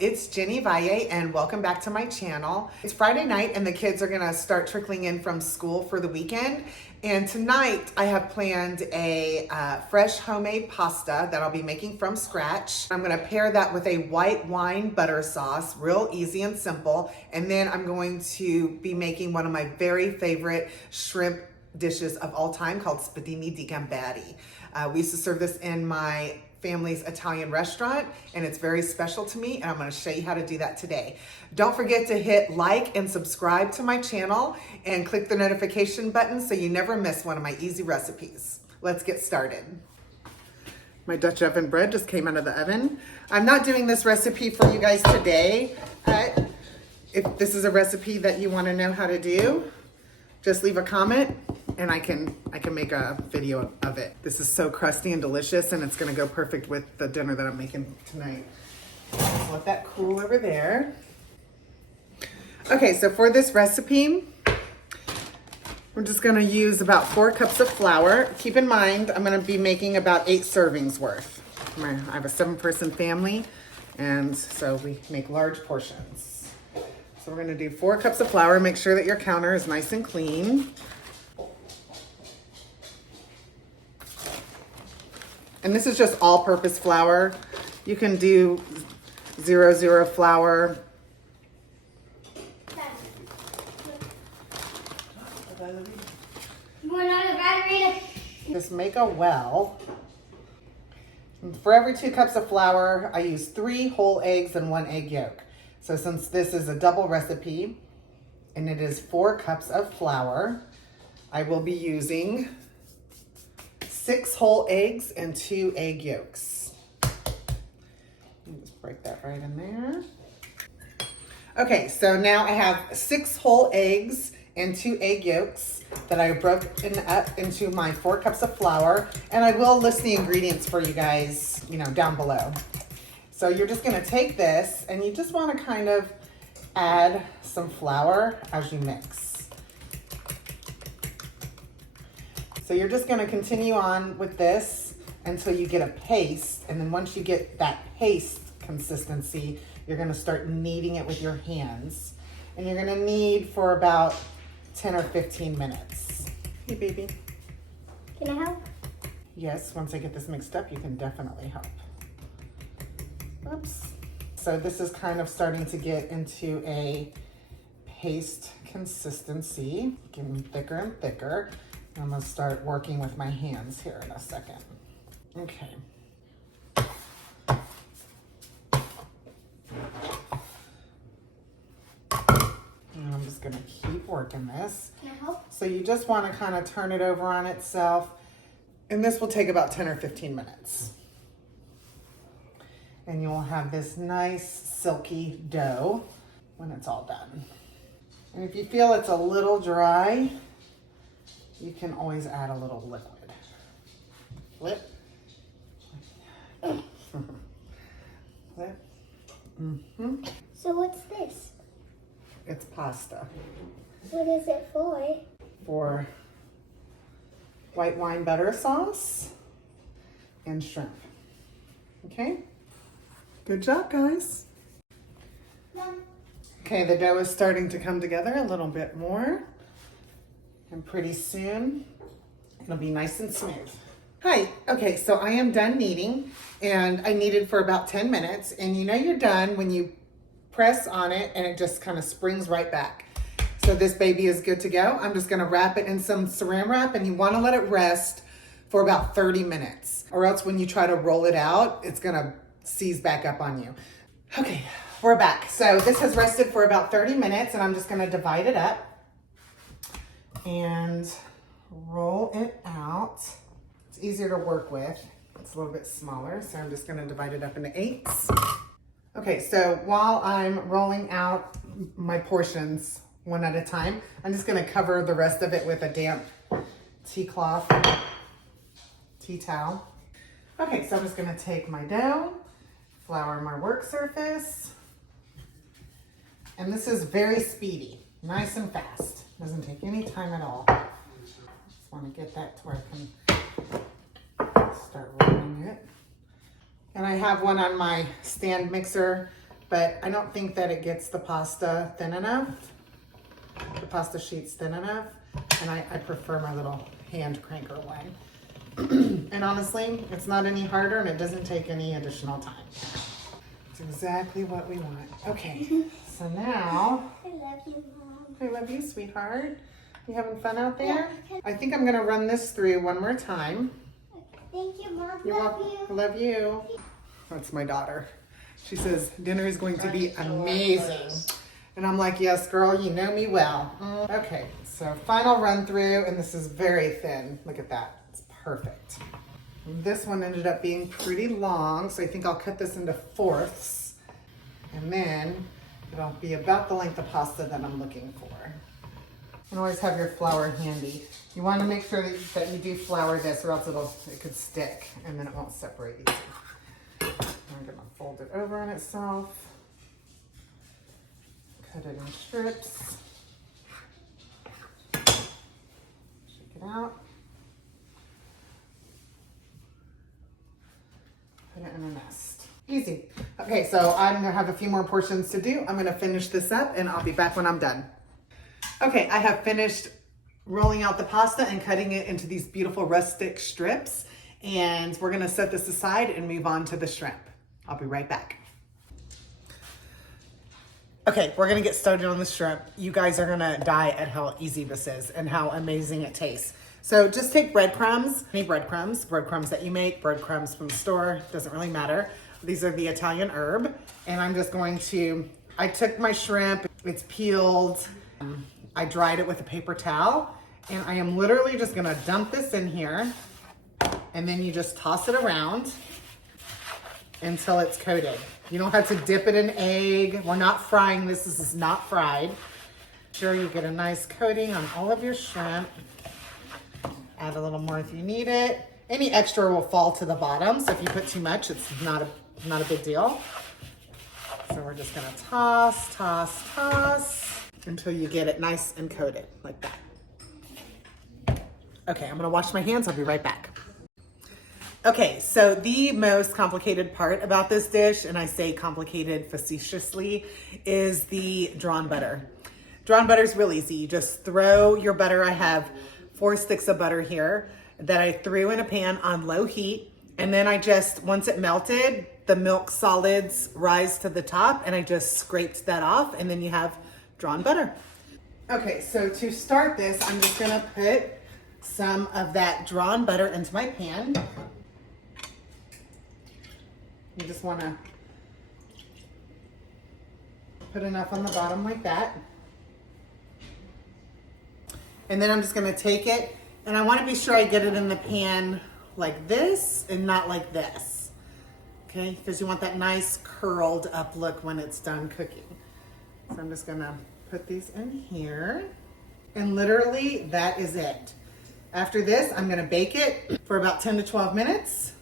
it's Jenny Valle and welcome back to my channel. It's Friday night and the kids are gonna start trickling in from school for the weekend. And tonight I have planned a fresh homemade pasta that I'll be making from scratch. I'm gonna pair that with a white wine butter sauce, real easy and simple. And then I'm going to be making one of my very favorite shrimp dishes of all time called Spiedini di gamberi. We used to serve this in my family's Italian restaurant and it's very special to me, and I'm going to show you how to do that today. Don't forget to hit like and subscribe to my channel and click the notification button so you never miss one of my easy recipes. Let's get started. My Dutch oven bread just came out of the oven. I'm not doing this recipe for you guys today. If this is a recipe that you want to know how to do, just leave a comment and I can make a video of it. This is so crusty and delicious, and it's gonna go perfect with the dinner that I'm making tonight. Just let that cool over there. Okay, so for this recipe, we're just gonna use about 4 cups of flour. Keep in mind, I'm gonna be making about 8 servings worth. I have a 7-person family, and so we make large portions. So we're gonna do 4 cups of flour. Make sure that your counter is nice and clean. And this is just all-purpose flour. You can do 00 flour. Just make a well. For every 2 cups of flour, I use 3 whole eggs and 1 egg yolk. So since this is a double recipe and it is 4 cups of flour, I will be using 6 whole eggs and 2 egg yolks. Just break that right in there. Okay, so now I have 6 whole eggs and 2 egg yolks that I broke up into my 4 cups of flour, and I will list the ingredients for you guys, down below. So you're just gonna take this and you just wanna kind of add some flour as you mix. So you're just gonna continue on with this until you get a paste, and then once you get that paste consistency, you're gonna start kneading it with your hands. And you're gonna knead for about 10 or 15 minutes. Hey, baby. Can I help? Yes, once I get this mixed up, you can definitely help. Oops. So this is kind of starting to get into a paste consistency, getting thicker and thicker. I'm gonna start working with my hands here in a second. Okay. And I'm just gonna keep working this. Can I help? So you just wanna kind of turn it over on itself. And this will take about 10 or 15 minutes. And you'll have this nice silky dough when it's all done. And if you feel it's a little dry, you can always add a little liquid. Flip. Flip. Mm-hmm. So what's this? It's pasta. What is it for? For white wine butter sauce and shrimp. Okay? Good job, guys. Mom. Okay, the dough is starting to come together a little bit more. And pretty soon, it'll be nice and smooth. Hi, okay, so I am done kneading, and I kneaded for about 10 minutes, and you're done when you press on it and it just kind of springs right back. So this baby is good to go. I'm just gonna wrap it in some saran wrap, and you wanna let it rest for about 30 minutes, or else when you try to roll it out, it's gonna seize back up on you. Okay, we're back. So this has rested for about 30 minutes, and I'm just gonna divide it up and roll it out. It's easier to work with. It's a little bit smaller, so I'm just gonna divide it up into 8s. Okay, so while I'm rolling out my portions one at a time, I'm just gonna cover the rest of it with a damp tea towel. Okay, so I'm just gonna take my dough, flour my work surface, and this is very speedy, nice and fast. Doesn't take any time at all. Just want to get that to where I can start rolling it. And I have one on my stand mixer but I don't think that it gets the pasta thin enough. The pasta sheet's thin enough, and I prefer my little hand cranker one. And honestly, it's not any harder and it doesn't take any additional time. It's exactly what we want. Okay, so now, I love you, Mom. I love you, sweetheart. You having fun out there? Yeah. I think I'm gonna run this through one more time. Thank you, Mom. You're Love welcome. I you. love you. That's my daughter. She says, dinner is going to be amazing. And I'm like, yes, girl, you know me well. Okay, so final run through, and this is very thin. Look at that, it's perfect. This one ended up being pretty long, so I think I'll cut this into fourths. And then it'll be about the length of pasta that I'm looking for. And always have your flour handy. You want to make sure that you do flour this, or else it could stick and then it won't separate easy. I'm gonna fold it over on itself. Cut it in strips. Shake it out. Put it in a nest. Easy. Okay, so I'm gonna have a few more portions to do. I'm gonna finish this up and I'll be back when I'm done. Okay, I have finished rolling out the pasta and cutting it into these beautiful rustic strips. And we're gonna set this aside and move on to the shrimp. I'll be right back. Okay, we're gonna get started on the shrimp. You guys are gonna die at how easy this is and how amazing it tastes. So just take breadcrumbs, any breadcrumbs that you make, breadcrumbs from the store, doesn't really matter. These are the Italian herb. And I'm just going to, I took my shrimp, it's peeled, I dried it with a paper towel, and I am literally just gonna dump this in here, and then you just toss it around until it's coated. You don't have to dip it in egg. We're not frying this. This is not fried. Sure, you get a nice coating on all of your shrimp. Add a little more if you need it. Any extra will fall to the bottom, so if you put too much, it's not a big deal. So we're just gonna toss, toss, toss until you get it nice and coated like that. Okay, I'm gonna wash my hands. I'll be right back. Okay, so the most complicated part about this dish, and I say complicated facetiously, is the drawn butter. Drawn butter is real easy. You just throw your butter. I have 4 sticks of butter here that I threw in a pan on low heat. And then I just, once it melted, the milk solids rise to the top and I just scraped that off, and then you have drawn butter. Okay, so to start this, I'm just gonna put some of that drawn butter into my pan. You just wanna put enough on the bottom like that. And then I'm just gonna take it, and I wanna be sure I get it in the pan like this and not like this. Okay, because you want that nice curled up look when it's done cooking. So I'm just gonna put these in here, and literally that is it. After this, I'm gonna bake it for about 10 to 12 minutes.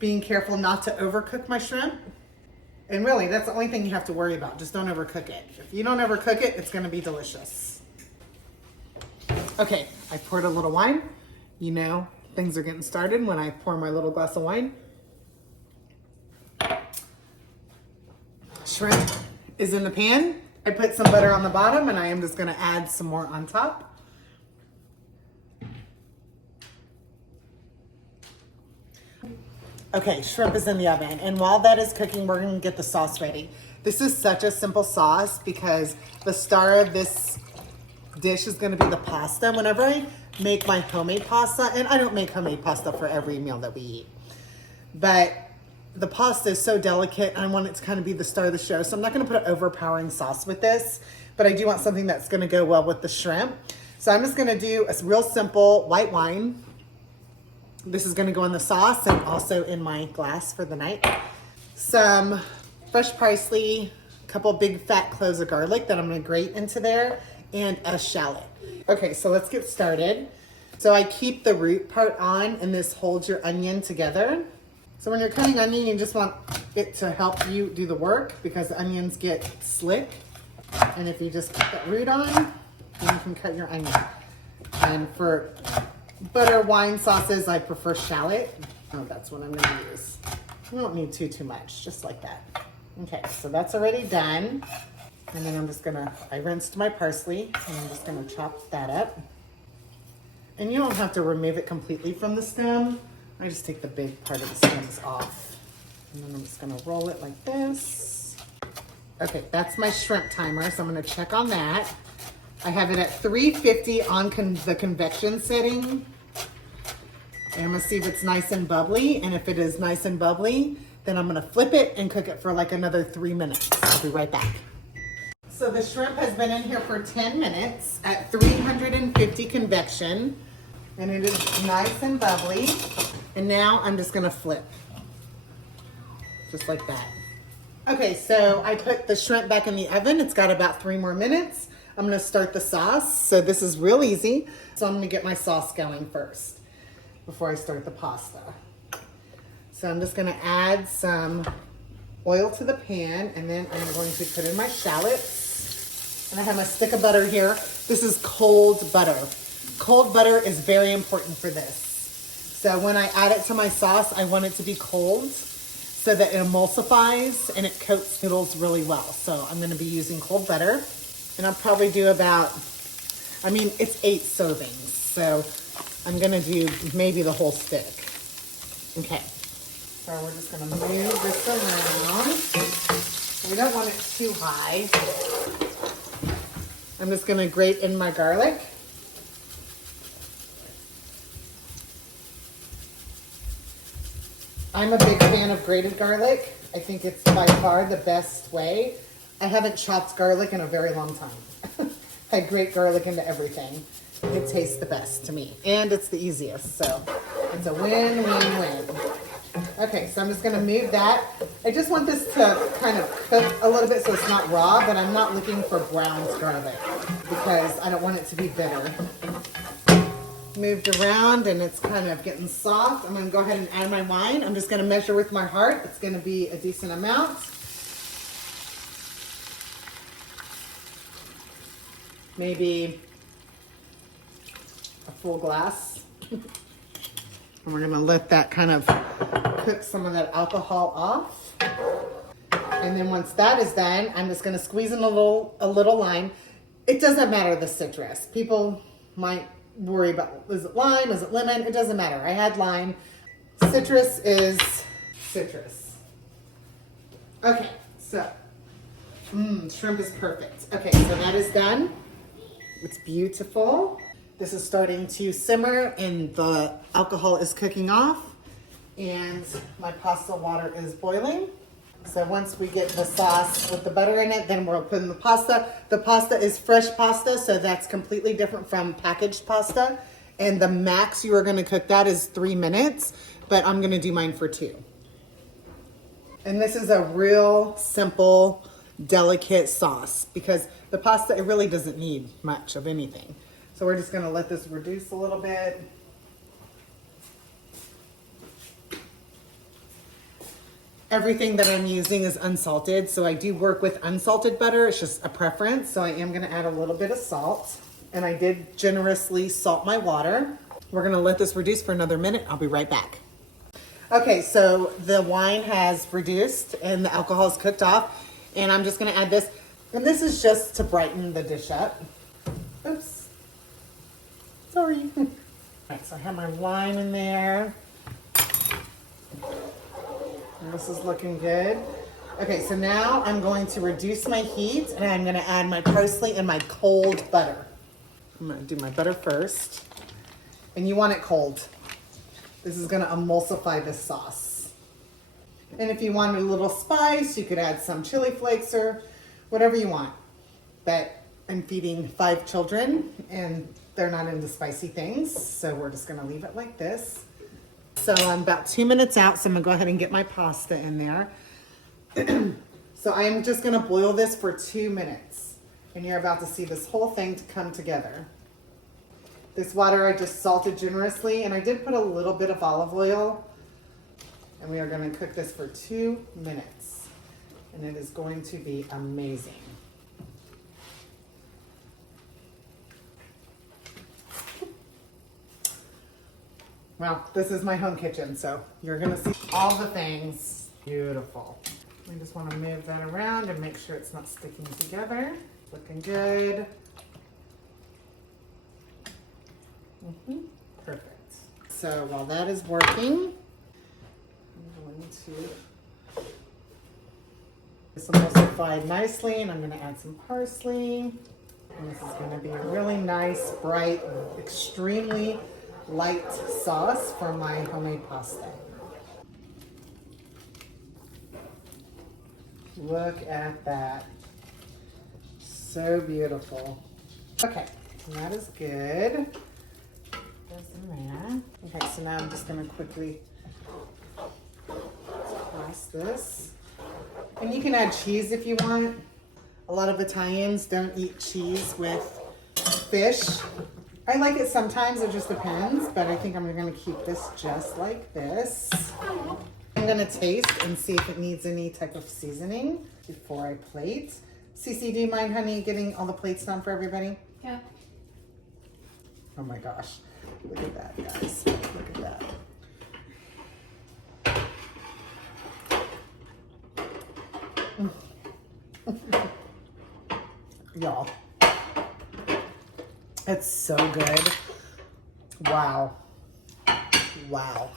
Being careful not to overcook my shrimp. And really, that's the only thing you have to worry about. Just don't overcook it. If you don't overcook it, it's gonna be delicious. Okay, I poured a little wine. You know, things are getting started when I pour my little glass of wine. Shrimp is in the pan. I put some butter on the bottom, and I am just gonna add some more on top. Okay, shrimp is in the oven, and while that is cooking, we're gonna get the sauce ready. This is such a simple sauce because the star of this dish is gonna be the pasta. Whenever I make my homemade pasta, and I don't make homemade pasta for every meal that we eat, but the pasta is so delicate, and I want it to kind of be the star of the show, so I'm not gonna put an overpowering sauce with this, but I do want something that's gonna go well with the shrimp. So I'm just gonna do a real simple white wine. This is gonna go in the sauce and also in my glass for the night. Some fresh parsley, a couple big fat cloves of garlic that I'm gonna grate into there, and a shallot. Okay, so let's get started. So I keep the root part on, and this holds your onion together. So when you're cutting onion, you just want it to help you do the work because the onions get slick. And if you just put that root on, then you can cut your onion. And for butter wine sauces, I prefer shallot. Oh, that's what I'm gonna use. You don't need too much, just like that. Okay, so that's already done. And then I rinsed my parsley, and I'm just gonna chop that up. And you don't have to remove it completely from the stem. I just take the big part of the stems off. And then I'm just gonna roll it like this. Okay, that's my shrimp timer, so I'm gonna check on that. I have it at 350 on the convection setting. And I'm gonna see if it's nice and bubbly. And if it is nice and bubbly, then I'm gonna flip it and cook it for like another 3 minutes. I'll be right back. So the shrimp has been in here for 10 minutes at 350 convection. And it is nice and bubbly. And now I'm just gonna flip. Just like that. Okay, so I put the shrimp back in the oven. It's got about 3 more minutes. I'm gonna start the sauce. So this is real easy. So I'm gonna get my sauce going first before I start the pasta. So I'm just gonna add some oil to the pan, and then I'm going to put in my shallots. And I have my stick of butter here. This is cold butter. Cold butter is very important for this. So when I add it to my sauce, I want it to be cold so that it emulsifies and it coats noodles really well. So I'm gonna be using cold butter, and I'll probably do about, it's 8 servings. So I'm gonna do maybe the whole stick. Okay, so we're just gonna move this around. We don't want it too high. I'm just gonna grate in my garlic. I'm a big fan of grated garlic. I think it's by far the best way. I haven't chopped garlic in a very long time. I grate garlic into everything. It tastes the best to me, and it's the easiest, so it's a win-win-win. Okay, so I'm just gonna move that. I just want this to kind of cook a little bit so it's not raw, but I'm not looking for brown garlic because I don't want it to be bitter. Moved around and it's kind of getting soft. I'm gonna go ahead and add my wine. I'm just gonna measure with my heart. It's gonna be a decent amount. Maybe a full glass. And we're gonna let that kind of cook some of that alcohol off. And then once that is done, I'm just gonna squeeze in a little lime. It doesn't matter the citrus. People might worry about, is it lime, is it lemon? It doesn't matter. I had lime. Citrus is citrus. Okay, so, shrimp is perfect. Okay, so that is done. It's beautiful. This is starting to simmer and the alcohol is cooking off and my pasta water is boiling. So once we get the sauce with the butter in it, then we'll put in the pasta. The pasta is fresh pasta, so that's completely different from packaged pasta. And the max you are gonna cook that is 3 minutes, but I'm gonna do mine for 2. And this is a real simple, delicate sauce because the pasta, it really doesn't need much of anything. So we're just gonna let this reduce a little bit. Everything that I'm using is unsalted, so I do work with unsalted butter. It's just a preference, so I am gonna add a little bit of salt. And I did generously salt my water. We're gonna let this reduce for another minute. I'll be right back. Okay, so the wine has reduced and the alcohol is cooked off, and I'm just gonna add this. And this is just to brighten the dish up. Oops, sorry. All right, so I have my wine in there. And this is looking good. Okay, so now I'm going to reduce my heat and I'm gonna add my parsley and my cold butter. I'm gonna do my butter first. And you want it cold. This is gonna emulsify this sauce. And if you wanted a little spice, you could add some chili flakes or whatever you want. But I'm feeding 5 children and they're not into spicy things, so we're just gonna leave it like this. So I'm about 2 minutes out, so I'm gonna go ahead and get my pasta in there. So I am just gonna boil this for 2 minutes. And you're about to see this whole thing to come together. This water I just salted generously, and I did put a little bit of olive oil. And we are gonna cook this for 2 minutes. And it is going to be amazing. Well, this is my home kitchen, so you're gonna see all the things Beautiful. We just want to move that around and make sure it's not sticking together. Looking good. Perfect. So while that is working, I'm going to this will emulsify nicely, and I'm going to add some parsley. And this is going to be a really nice, bright, extremely light sauce for my homemade pasta. Look at that. So beautiful. Okay, that is good. Goes in there. Okay, so now I'm just going to quickly toss this. And you can add cheese if you want. A lot of Italians don't eat cheese with fish. I like it sometimes, it just depends, but I think I'm going to keep this just like this. I'm going to taste and see if it needs any type of seasoning before I plate. Cece, do you mind, honey, getting all the plates done for everybody? Yeah. Oh my gosh. Look at that, guys. Look at that. Y'all, it's so good. Wow. Wow.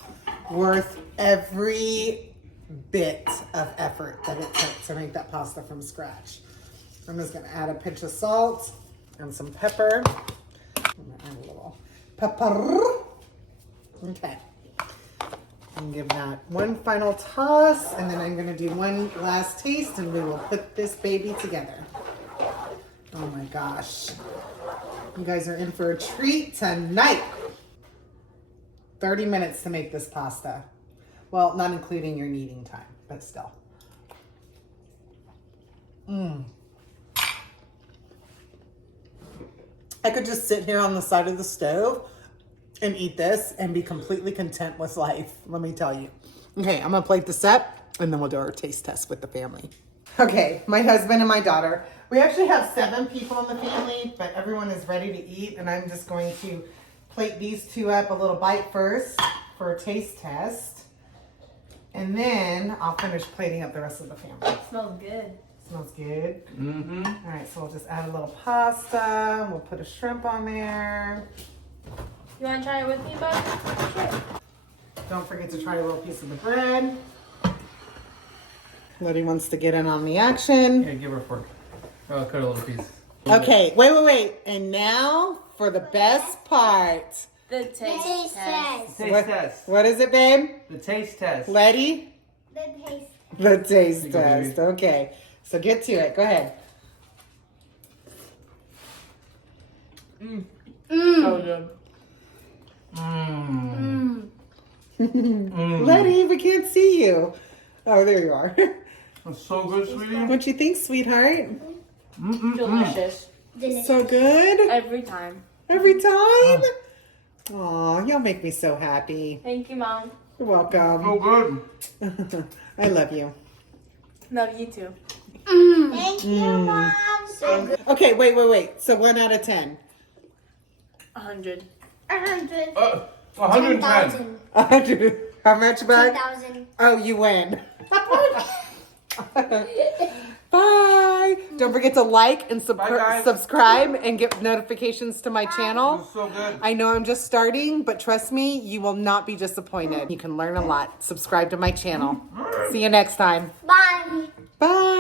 Worth every bit of effort that it took to make that pasta from scratch. I'm just gonna add a pinch of salt and some pepper. I'm gonna add a little pepper. Okay. And give that one final toss, and then I'm gonna do one last taste, and we will put this baby together. Oh my gosh. You guys are in for a treat tonight. 30 minutes to make this pasta. Well, not including your kneading time, but still. I could just sit here on the side of the stove and eat this and be completely content with life, let me tell you. Okay, I'm gonna plate this up and then we'll do our taste test with the family. Okay, my husband and my daughter. We actually have 7 people in the family, but everyone is ready to eat, and I'm just going to plate these 2 up a little bite first for a taste test. And then I'll finish plating up the rest of the family. Smells good. Smells good. Mm-hmm. All right, so we'll just add a little pasta. We'll put a shrimp on there. You want to try it with me, bud? Sure. Don't forget to try a little piece of the bread. Letty wants to get in on the action. Here, give her a fork. Oh, cut a little piece. Okay, wait. And now for the best part. The taste test. Taste test. What is it, babe? The taste test. Letty? The taste. The taste Here you go, test. baby. Okay, so get to it. Go ahead. So good. Mmm. Letty, we can't see you. Oh, there you are. That's so good, sweetie. What you think, sweetheart? Delicious. So good? Every time. Every time? Aw, y'all make me so happy. Thank you, Mom. You're welcome. So good. I love you. Love you too. Thank you, Mom. So good. Okay, wait. So 1 out of 10. 100. 100. 110. 100. How much, bud? 2,000. Oh, you win. Bye. Don't forget to like and Bye, guys. subscribe and get notifications to my channel. It's so good. I know I'm just starting, but trust me, you will not be disappointed. You can learn a lot. Subscribe to my channel. See you next time. Bye. Bye.